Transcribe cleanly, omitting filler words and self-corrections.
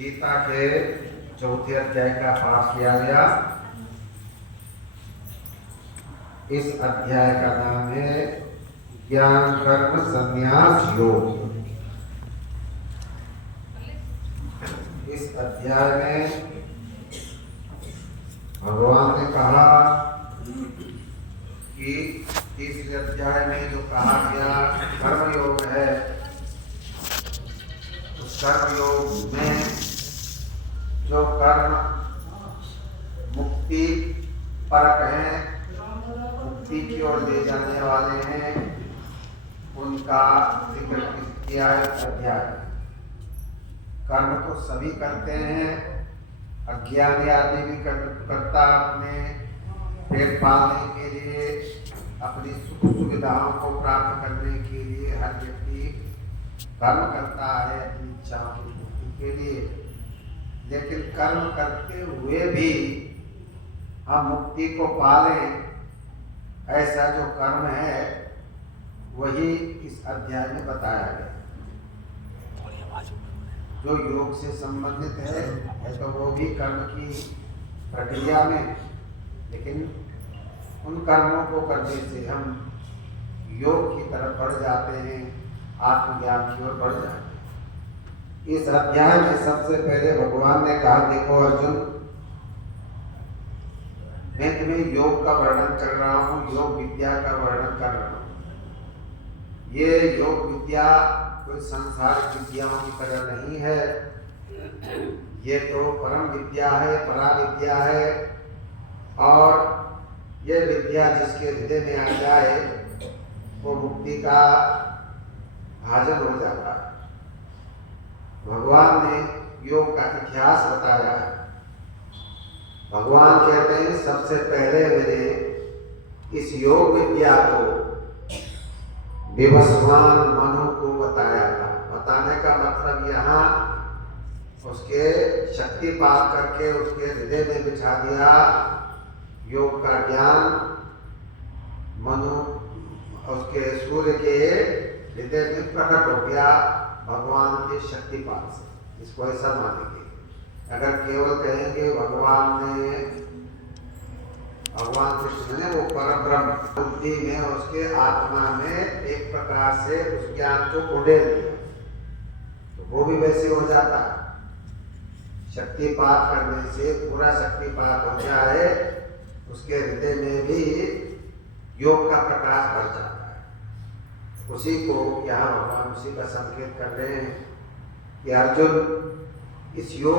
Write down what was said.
गीता के चौथे अध्याय का पाठ किया गया। इस अध्याय का नाम है ज्ञान कर्म संन्यास योग। इस अध्याय में भगवान ने कहा कि तीसरे अध्याय में जो कहा गया कर्म योग है, उस कर्म योग में जो कर्म मुक्ति परक हैं, मुक्ति की ओर ले जाने वाले हैं, उनका जिक्र किया है अध्याय। कर्म तो सभी करते हैं, अज्ञानी आदमी भी करता अपने पेट पालने के लिए, अपनी सुख सुविधाओं को प्राप्त करने के लिए हर व्यक्ति कर्म करता है अपनी इच्छाओं की पूर्ति के लिए। लेकिन कर्म करते हुए भी हम मुक्ति को पालें, ऐसा जो कर्म है वही इस अध्याय में बताया गया। जो योग से संबंधित है तो वो भी कर्म की प्रक्रिया में, लेकिन उन कर्मों को करने से हम योग की तरफ बढ़ जाते हैं, आत्मज्ञान की ओर बढ़ जाते हैं। इस अध्याय में सबसे पहले भगवान ने कहा, देखो अर्जुन, मैं तुम्हें योग का वर्णन कर रहा हूँ, योग विद्या का वर्णन कर रहा हूँ। ये योग विद्या कोई सांसारिक विद्याओं की तरह नहीं है, ये तो परम विद्या है, परा विद्या है। और ये विद्या जिसके हृदय में आ जाए वो मुक्ति का भाजन हो जाता है। भगवान ने योग का इतिहास बताया है। भगवान कहते हैं सबसे पहले मैंने इस योग विद्या को विवस्वान मनु को बताया था। बताने का मतलब यहाँ उसके शक्तिपात करके उसके हृदय में बिछा दिया। योग का ज्ञान मनु उसके सूर्य के हृदय में प्रकट हो गया भगवान के शक्तिपात से। इसको ऐसा मानेंगे। अगर केवल कहेंगे भगवान कृष्ण ने वो परम ब्रह्म बुद्धि में, उसके आत्मा में एक प्रकार से उस ज्ञान को उड़ेल दिया, तो वो भी वैसे हो जाता है। शक्तिपात करने से पूरा शक्तिपात हो जाए, उसके हृदय में भी योग का प्रकाश भर जाता है। उसी को यहाँ भगवान उसी का संकेत कर रहे हैं कि अर्जुन, इस योग